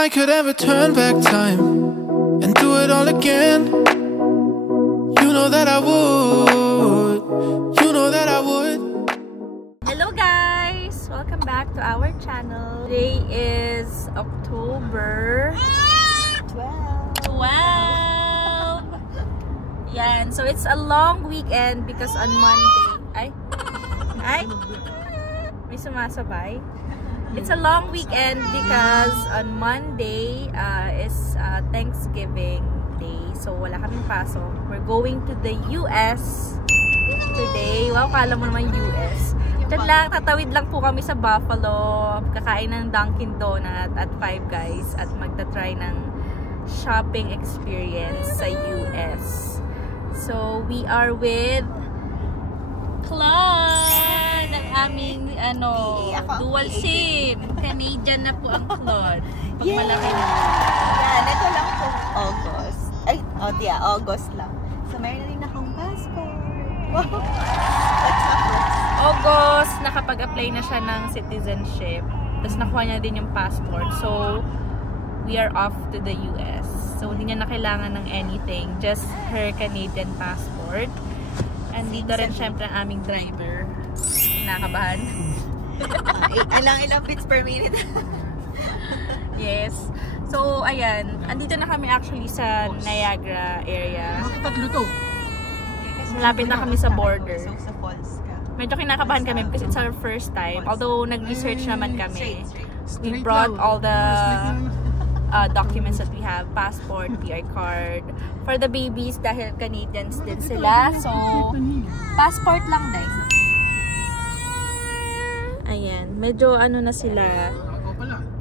I could ever turn back time and do it all again, you know that I would. You know that I would. Hello guys! Welcome back to our channel. Today is October 12. Yan. So it's a long weekend because on Monday... Ay? May sumasabay. It's a long weekend because on Monday is Thanksgiving Day. So wala kaming pasok. We're going to the US today. Wow, kala mo naman US. Diyan lang, tatawid lang po kami sa Buffalo. Kakain ng Dunkin Donut at Five Guys at magta-try ng shopping experience sa US. So we are with Claude, ang aming dual SIM. Canadian na po ang Claude. Pag malaki na. Yan, ito lang po August. Ay, August lang. So, mayroon rin akong passport. Wow. August, nakapag-apply na siya ng citizenship. Tapos nakuha niya din yung passport. So, we are off to the US. So, hindi niya na kailangan ng anything. Just her Canadian passport. And dito rin syempre ang aming driver. Kinakabahan. Ilang beats per minute. Yes. So, ayan. Andito na kami actually sa Niagara area. Tatlo to. Malapit na kami sa border. So, sa falls ka. Medyo kinakabahan kami because it's our first time. Although, nag-research naman kami. We brought all the documents that we have. Passport, PR card. For the babies, dahil Canadians din sila. So, passport lang guys. Ayan. Medyo na sila.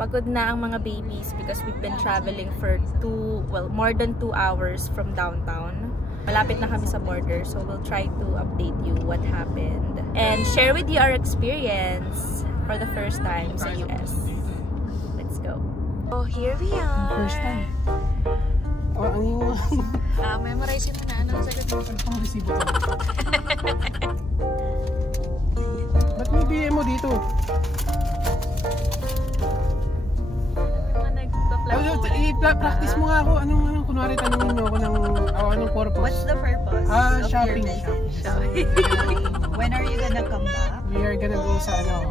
Pagod na ang mga babies because we've been traveling for more than 2 hours from downtown. Malapit na kami sa border. So, we'll try to update you what happened. And share with you our experience for the first time sa US. Let's go. Oh, here we are. First time. Ang yung... Memorize mo na. Ano ang sagot mo? Ano pang resibo to? Ba't may BM mo dito? I-practice mo nga ako. Anong kunwari tanongin mo ako ng anong purpose? What's the purpose of shopping. your visit? When are you gonna come back? We are gonna go sa sa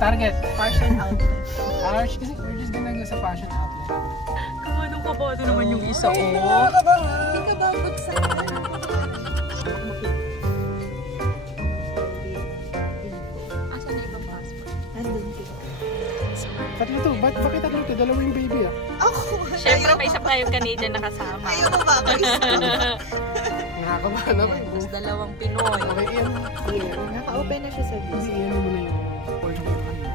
Target. Fashion outlet. Kasi we're just gonna go sa fashion outlet. Kamanong kabado naman yung isa ko. Hindi ka ba buksan? Asan na ibang passport? Nandun ko. Tatlo to. Bakit tatlo to? Dalawa yung baby Ako! Siyempre may isa pa yung Canadian na kasama. Ayaw mo ba? Nakakabahan naman. Mas dalawang Pinoy. Okay, yan. Naka-open na siya sa Hindi, visa. yan mo na yung portion mo kanina.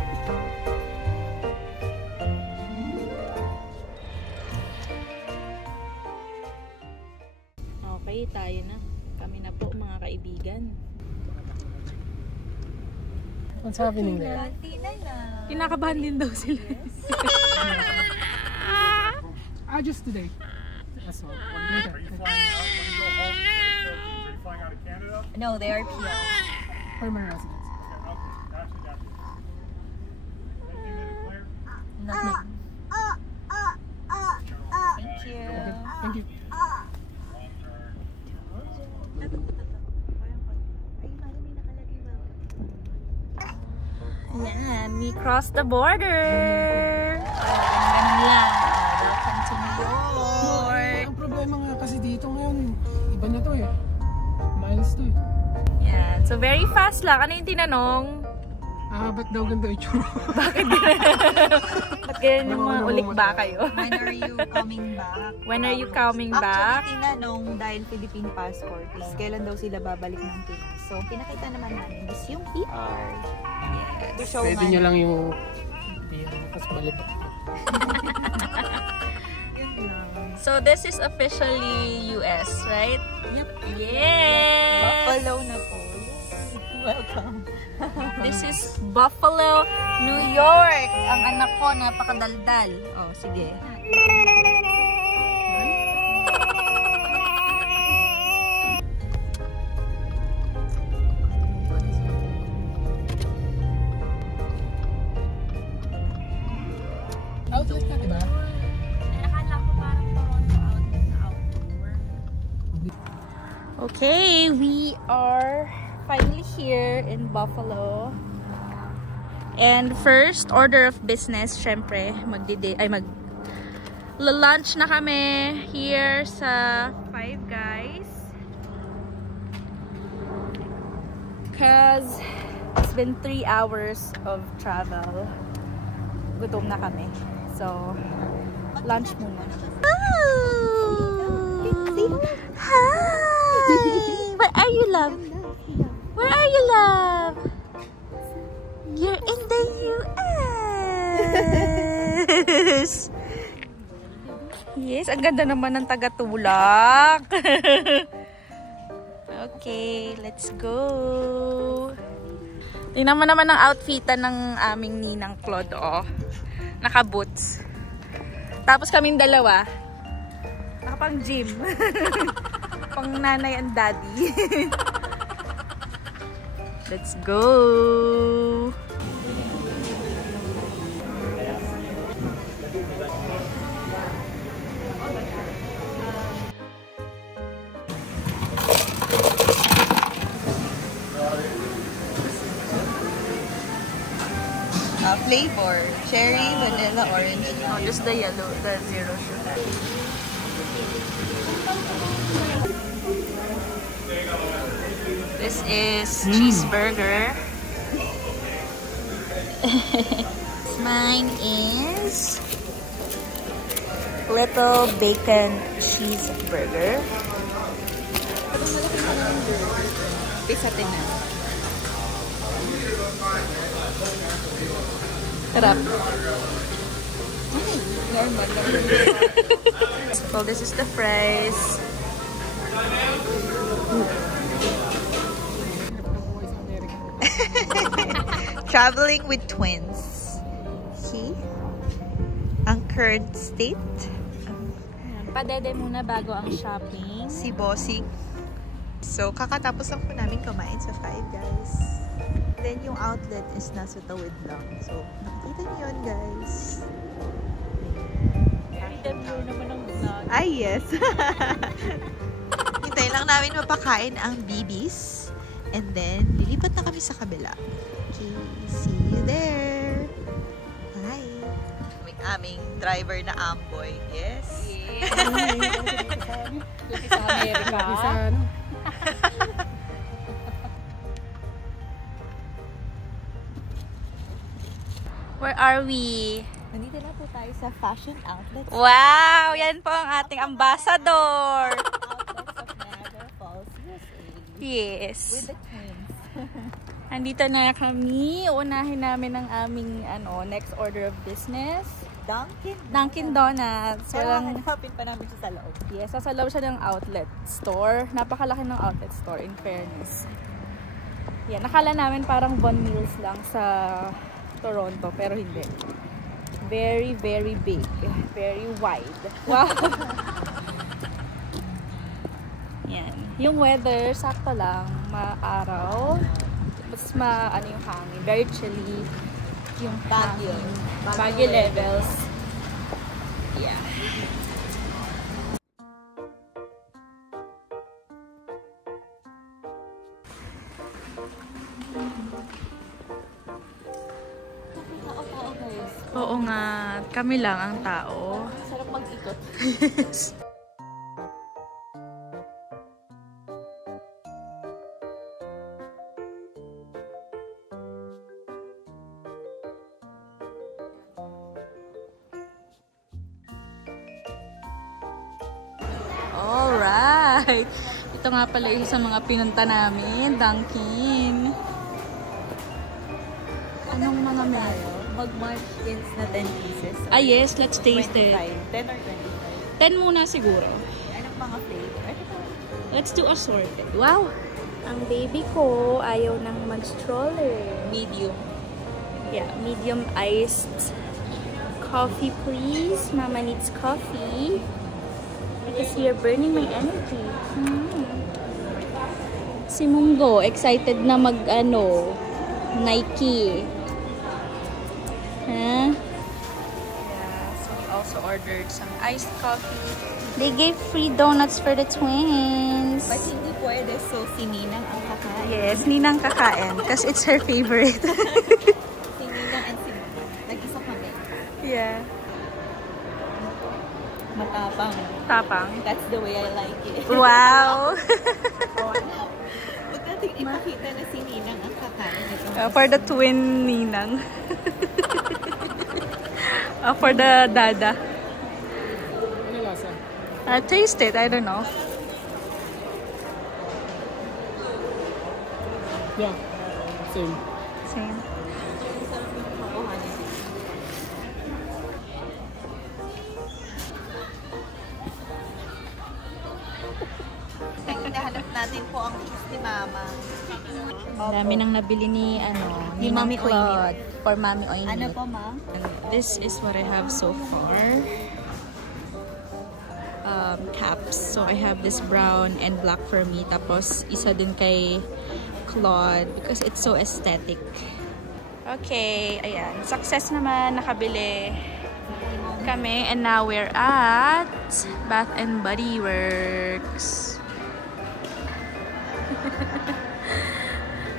Okay, tayo na. Kami na po mga kaibigan. What's happening there? Kinakabahan din daw sila. Just today. That's all. Later. Are you flying out when you go home? Are you flying out of Canada? No, they are PR. Permanent residence. Okay, gotcha. Anything that is clear? Nothing. Thank you. Okay, thank you. Yan, we crossed the border. Ganun lang. Welcome to New York. Ang problema nga kasi dito ngayon, iba na to eh. Miles to eh. Yan, so very fast lang. Ano yung tinanong? Ba't daw ganito itsura? Bakit ganyan yung mga ulik ba kayo? When are you coming back? When are you coming back? Actually, tinanong dahil Philippine passport is kailan daw sila babalik ng Pinas. So, pinakita naman namin is yung PR. To show Pwede nyo lang yung tapos balik. So this is officially US, right? Yep. Yes! Buffalo na po. Welcome. This is Buffalo, New York. Ang anak ko, napakadaldal. Oh, sige. Okay, we are finally here in Buffalo. And first order of business, syempre, lunch na kami here sa Five Guys. Cause it's been 3 hours of travel. Gutom na kami. So, lunch muna. Hi! Where are you, love? Where are you, love? You're in the US! Yes, ang ganda naman ng tagatulak. Okay, let's go. Tingnan mo naman ang outfitan ng aming ninang Claude, oh. Naka-boots. Tapos kaming dalawa, nakapang gym. Pang nanay and daddy. Let's go! Flavor, cherry, vanilla, orange. No, just the yellow, the zero sugar. This is cheeseburger. Mine is little bacon cheeseburger. Pisatin na. Sarap. Normal lang. So this is the fries. Traveling with twins. See? Ang current state. Padede muna bago ang shopping. Si Bossing. So, kakatapos lang po namin kumain sa Five Guys. Then, yung outlet is nasa tawid lang. So, nakikita niyo yun, guys. Review naman ng vlog. Ay, yes. Hintayin lang namin mapakain ang BBs. And then, lilipat na kami sa kabila. Okay, see you there. Bye. May aming driver na Amboy. Yes. Lupi sa Amerika. Where are we? Nandito na po tayo sa fashion outlet. Wow! Yan po ang ating ambassador. Outlets of Niagara Falls, USA. Yes. With the twins. Andito na kami. Unahin namin ang aming next order of business. Dunkin Donuts. Pero Walang... hanapin pa namin siya sa loob. Yes, nasa loob siya ng outlet store. Napakalaki ng outlet store, in fairness. Yan, nakala namin parang Von Mills lang sa Toronto, pero hindi. Very, very big. Very wide. Wow! Yan. Yung weather, sakto lang. Maaraw. Mas yung hangin. Very chilly. Yung Baguio. Baguio levels. Yeah. Oo nga, kami lang ang tao. Sarap mag-ikot. Alright! Ito nga pala yung sa mga pinunta namin, Dunkin. Anong mga meron? Mag-munchkins na 10 pieces. Ah yes, let's taste 25. it. 10 or 10 25. muna siguro. Anong mga flavor? Let's do assorted. Wow! Ang baby ko ayaw ng mag-stroller. Medium. Yeah, medium iced coffee please. Mama needs coffee. Because you're burning my energy. Si Munggo, excited na Nike. Huh? Yeah, so we also ordered some iced coffee. They gave free donuts for the twins. But hindi pwede, so si Ninang ang kakain. Yes, Ninang kakain because it's her favorite. Si Ninang and si Mama. Nag-isa kami. Yeah. Matapang. Tapang. That's the way I like it. Wow. Huwag natin ipakita na si Ninang ang kakain. For the twin Ninang. For the dada. Ano lasa? Taste it, I don't know. Yeah. Same. Same. Hinahanap natin po ang kiss ni Mama. Ang dami nang nabili ni Ni Mami Claude for Mami Oinit. Ano po, Ma? This is what I have so far. Caps. So I have this brown and black for me. Tapos isa din kay Claude because it's so aesthetic. Okay, ayan. Success naman, nakabili kami. And now we're at Bath and Body Works.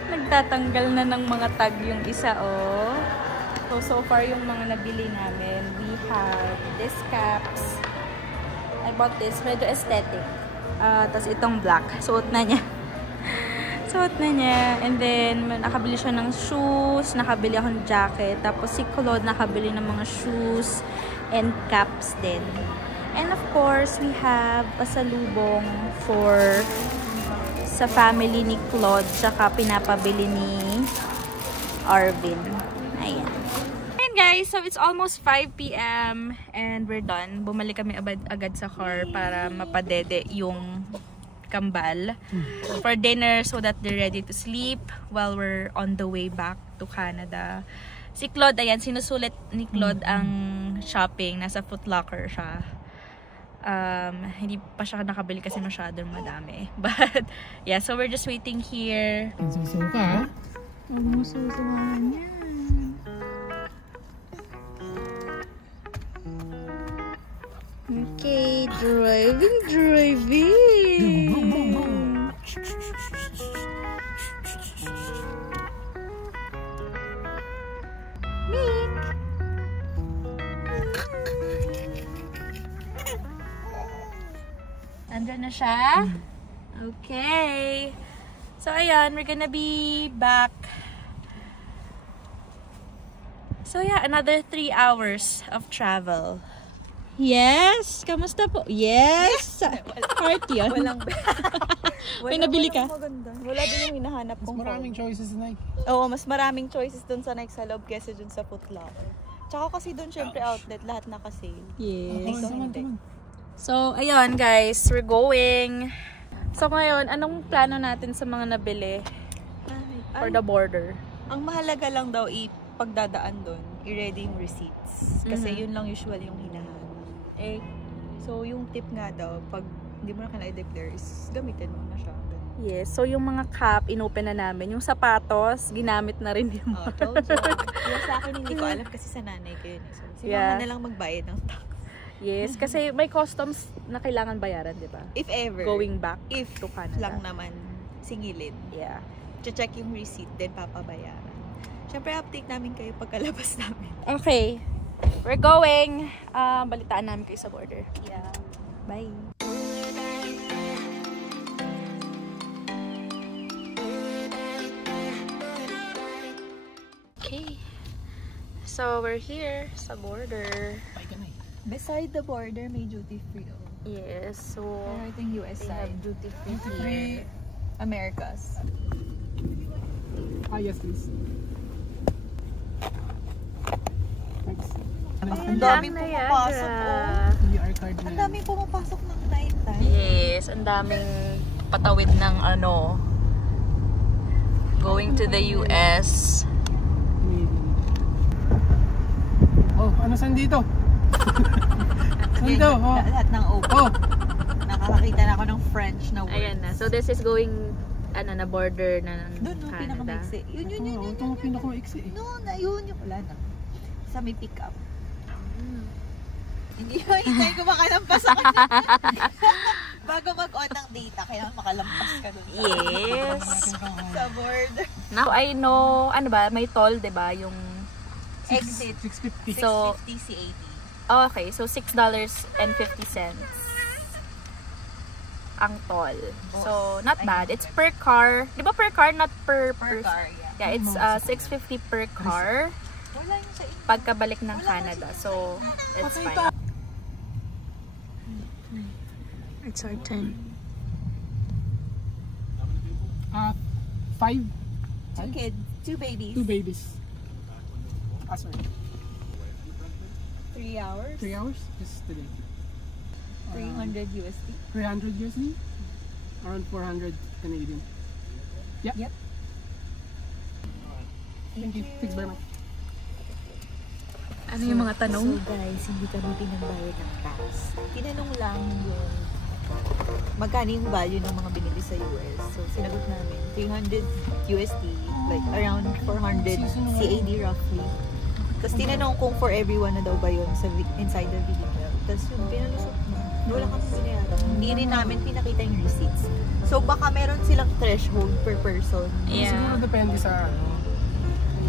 Nagtatanggal na ng mga tag yung isa, oh. So far yung mga nabili namin, we have this caps. I bought this, medyo aesthetic. Tapos itong black, suot na niya. Suot na niya. And then, nakabili siya ng shoes, nakabili ako ng jacket. Tapos si Claude nakabili ng mga shoes and caps din. And of course, we have pasalubong for sa family ni Claude, tsaka pinapabili ni Arvin. Ayan. And guys, so it's almost 5 p.m. and we're done. Bumalik kami agad sa car para mapadede yung kambal for dinner so that they're ready to sleep while we're on the way back to Canada. Si Claude, ayan, sinusulit ni Claude ang shopping. Nasa Foot Locker siya. Hindi pa siya nakabili kasi masyadong madami. But, yeah, so we're just waiting here. Susuka ha? Huwag mo susuhan yan. Okay, driving. Andyan na siya. Okay. So, ayan, we're gonna be back. So, yeah, another 3 hours of travel. Yes! Kamusta po? Yes! Heart yun. Walang May nabili ka? Maganda. Wala din yung hinahanap kong Maraming choices na Nike. Oo, mas maraming choices dun sa Nike sa loob kesa dun sa Foot Locker. Tsaka kasi dun syempre outlet, lahat naka-sale. Yes. Ito hindi. So, ayun guys, we're going. So, ngayon, anong plano natin sa mga nabili for the border? Ang mahalaga lang daw pagdadaan dun, i-ready yung receipts. Kasi yun lang usually yung hinahanap. So yung tip nga daw, pag hindi mo na kailangan-declare, is gamitin mo na siya. Yes, so yung mga cap, inopen na namin. Yung sapatos, ginamit na rin yung mga. Yung sa akin, hindi ko alam kasi sa nanay ko yun. So, si mama na lang magbayad ng tax. Yes, kasi may customs na kailangan bayaran, di ba? If ever. Going back if to Canada. lang naman singilin. Yeah. Check yung receipt, then papabayaran. Siyempre, update namin kayo pagkalabas namin. Okay. We're going. Balitaan namin kayo sa border. Yeah. Bye. Okay. So, we're here sa border. Beside the border, may duty free. Yes, so Pero ito yung US they side. have duty free Duty here. free. Americas. Ah, yes please. Thanks. Ang daming pumapasok, oh. QR card na. Ang daming pumapasok ng night time. Yes, ang daming patawid ng going to the US. Oh, ano saan dito? Saan dito? Oh. Lahat ng open. Oh. Nakakakita na ako ng French na words. Ayan na. So this is going na border na ng Doon, no, Canada. pinakamaiksi. Yun. Ito ang pinakamaiksi eh. No, na yun. Wala na. Sa may pick up. Hindi mo hintay ko makalampas ako dyan. Bago mag-on ng data, kailangan makalampas ka dun. Yes. Sa board. Now I know, ano ba, may toll, diba? Yung Exit. 650. So, 650 CAD. okay, so $6.50 ang toll. So, not bad. It's per car. Di ba per car? Not per Per car, yeah. Yeah, it's $6.50 per car Wala yung sa inyo. pagkabalik ng Canada. So, it's fine. It's our turn. 5? 2 kids, 2 babies. 2 babies. Sorry. 3 hours. 3 hours? Just today. 300 USD. 300 USD? Around 400 Canadian. Yeah. Yep. Thank you. Thanks very much. Ano yung mga tanong? So guys, hindi kami pinagbayad ng tax. Tinanong lang yung magkano yung value ng mga binili sa US. So sinagot namin 300 USD, like around 400 CAD roughly. Tapos tinanong kung for everyone na daw ba yun sa inside the vehicle. Tapos yung pinalusot na, wala kami binayaran. Hindi rin namin pinakita yung receipts. So baka meron silang threshold per person. Siguro depende sa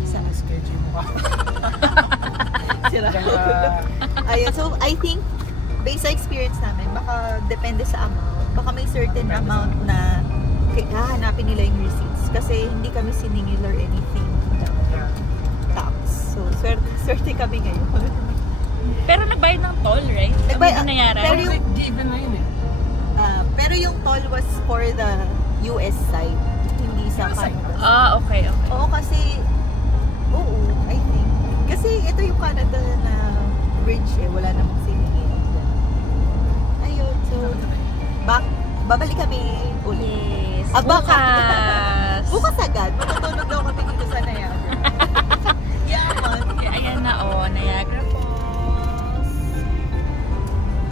sa schedule mo. Sila. Diyan ka- Ayun, so I think based sa experience namin, baka depende sa amount. Baka may certain amount na hahanapin nila yung receipts. Kasi hindi kami siningil or anything Yeah. tax. So, swerte kami ngayon. Pero nagbayad ng toll, right? Nagbayad- Binayaran? pero yung- Given na yun eh. Pero yung toll was for the US side, hindi sa Canada. Okay. Oo, kasi, I think. Kasi ito yung Canada na bridge eh, wala namang siningil. Ayun, so, babalik kami ulit. Yes. Baka. Bukas. Bukas agad, matutulog daw kami dito sa Niagara. Yaman. Ayan na, Niagara Falls.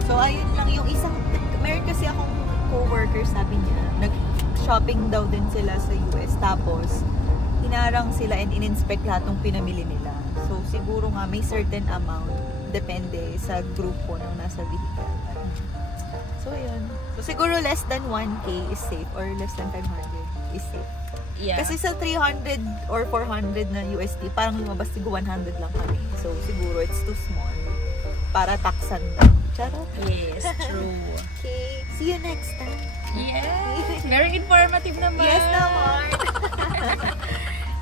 So, ayun lang yung isang, meron kasi akong co-worker, sabi niya, nag-shopping daw din sila sa US. Tapos, hinarang sila and in-inspect lahat ng pinamili nila. So, siguro nga may certain amount, depende sa grupo na nasa vehicle. So, yun. So, siguro less than 1K is safe or less than 500 is safe. Yeah. Kasi sa 300 or 400 na USD, parang lumabas siguro 100 lang kami. So, siguro it's too small para taksan lang. Charot. Yes, true. Okay. See you next time. Yes. Very informative naman. Yes naman.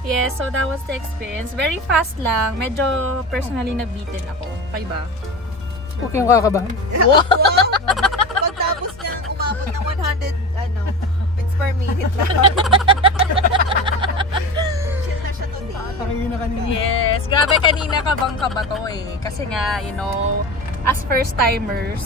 Yes, so that was the experience. Very fast lang. Medyo personally nabitin ako. Kayo ba? Okay yung kakabahan. Wow! Pagtapos niya, umabot ng 100, bits per minute lang. Chill na siya today. Atakin na kanina. Yes. Grabe, kanina kabang-kaba to eh. Kasi nga, as first-timers,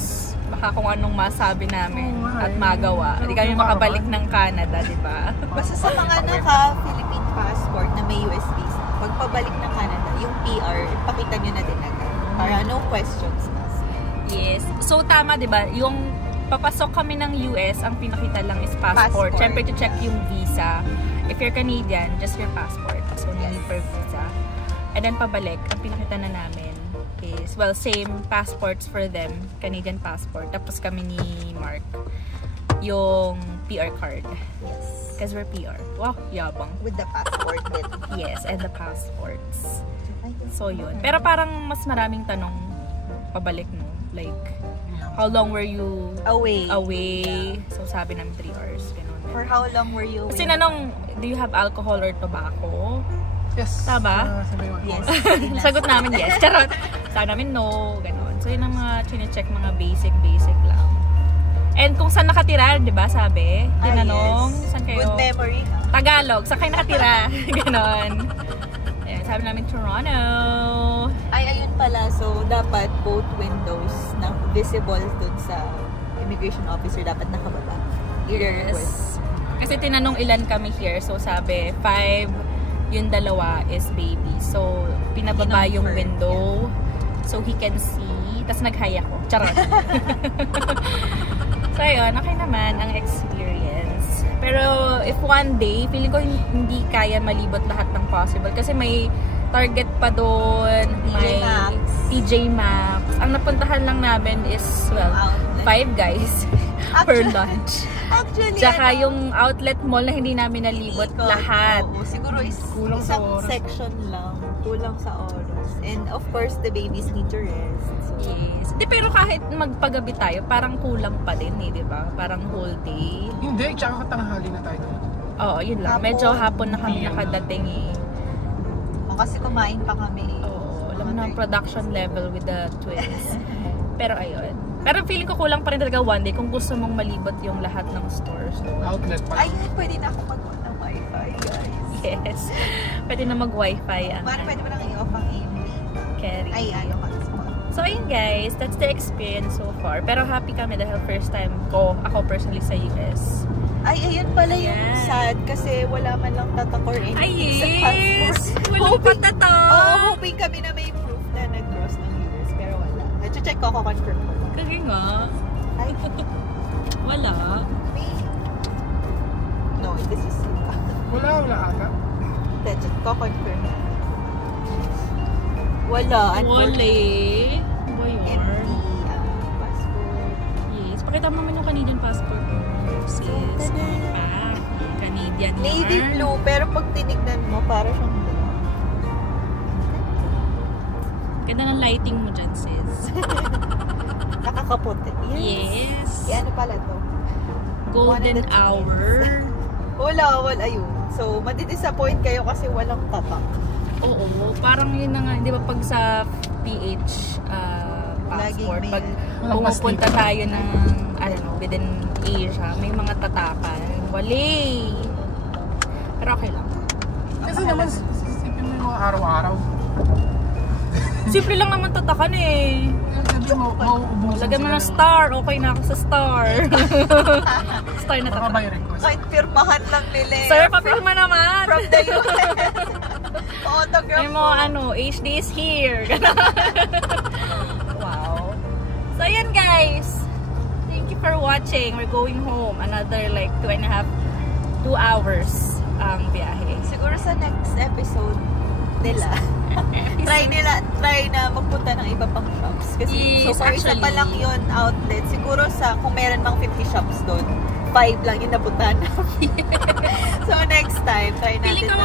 baka kung anong masabi namin at magawa. Hindi kami makabalik ng Canada, di ba? Basta sa mga naka-Philippine passport na may US visa, pagpabalik ng Canada, yung PR, pakita nyo na din agad. Para no questions asked. Yes. So, tama, di ba? Yung papasok kami ng US, ang pinakita lang is passport. Passport. Siyempre, to check yung visa. If you're Canadian, just your passport. So, no need for visa. And then, pabalik, ang pinakita na namin is, well, same passports for them. Canadian passport. Tapos kami ni Mark, yung PR card. Yes. Because we're PR. Wow, yabang. With the passport din. Yes, and the passports. So, yun. Pero parang mas maraming tanong pabalik mo. Like, how long were you Away. away? So, sabi namin 3 hours. Ganun. For how long were you away? Kasi nanong, do you have alcohol or tobacco? Yes. Tama? Yes. Sagot namin yes. Charot. Sabi namin no. Ganun. So, yun ang mga chine-check, mga basic lang. And kung saan nakatira, di ba, sabi? Tinanong, saan kayo? Good memory. Tagalog, saan kayo nakatira? Ganon. Ayan, sabi namin Toronto. Ay, ayun pala. So, dapat both windows na visible dun sa immigration officer dapat nakababa. Yes. Kasi tinanong ilan kami here. So, sabi, 5, yung dalawa is baby. So, pinababa yung window. So, he can see. Tapos nag-hi ako. Charot. So, ayun. Okay naman ang experience. Pero, if one day, feeling ko hindi kaya malibot lahat ng possible. Kasi may target pa doon. May Max. TJ Maxx. Ang napuntahan lang namin is, well, Five Guys per lunch. Actually, Tsaka yung outlet mall na hindi namin nalibot lahat. Oo, siguro Kulang sa isang oras. section lang. Kulang sa oras. And of course, the babies need to rest. So, Yes. Di, pero kahit magpagabi tayo, parang kulang pa din eh, di ba? Parang whole day. Hindi, tsaka katanghali na tayo. Oo, yun lang. Medyo hapon na kami nakadating eh. kasi kumain pa kami. Oo, alam mo na ang production level with the twins. Pero ayun. Pero feeling ko kulang pa rin talaga one day kung gusto mong malibot yung lahat ng stores. Outlet pa. Ay, pwede na ako mag-on ng wifi, guys. Yes. Pwede na mag-wifi ang Parang pwede mo nang i-off ang email. carry. Ay, ayaw ka. So ayun guys, that's the experience so far. Pero happy kami dahil first time ko, ako personally sa US. Ay, ayun pala yung Yes. sad kasi wala man lang tatak or anything Ay sa yes! passport. Walang Hoping- patatak! Oo, hoping kami na may proof na nag-cross ng US, pero wala. Check ko, confirm ko lang. Kasi nga, Ay, wala. may... No, this is... Wala ata. Check ko, confirm. Wala. Wala. Ba yun? Empty passport. Yes. Pakita mo naman yung Canadian passport. Sis. Canadian Navy yarn. blue, pero pag tinignan mo, para siyang blue. Ganda ng lighting mo dyan, sis. Nakakaputi. Yes. Ano pala to? Golden hour. Wala, ayun. So, madidisappoint kayo kasi walang tatak. Oo. Parang yun na nga. Di ba pag sa PH passport, Laging may- pag Walang pumupunta tayo ng within Asia, may mga tatakan. Wali. Pero okay lang. Kasi naman, sisipin mo yung mga araw-araw. Simple lang naman tatakan eh. Sabi mo, mauubusan Lagyan mo sila ng star. Okay na ako sa star. Star na Baka tatakan. by request. Kahit pirmahan lang nila. Sir, papirma naman. From the US. Autograph May mga HD is here. Wow. So, ayan guys. Thank you for watching. We're going home. Another like 2 hours ang biyahe. Siguro sa next episode nila, try na magpunta ng iba pang shops. Kasi Yes, so far, isa actually. pa lang yun outlet. Siguro kung meron mang 50 shops doon, 5 lang yung napuntahan namin. So next time, try natin. Feeling ko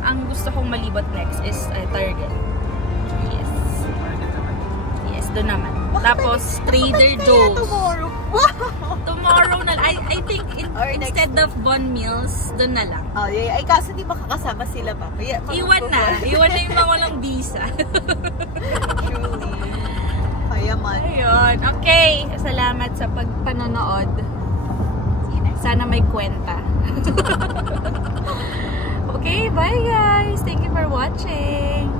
ang gusto kong malibot next is Target. Yes. Yes, doon naman. Tapos Trader Joe's. Tomorrow. Wow! Tomorrow na I think Or next- instead of Von Mills, doon na lang. Oh, yeah. Ay, kaso di makakasama sila pa. Iwan na yung mga walang visa. Truly. Kaya man. Ayun. Okay. Salamat sa pagpanonood. Sana may kwenta. Okay, bye guys. Thank you for watching.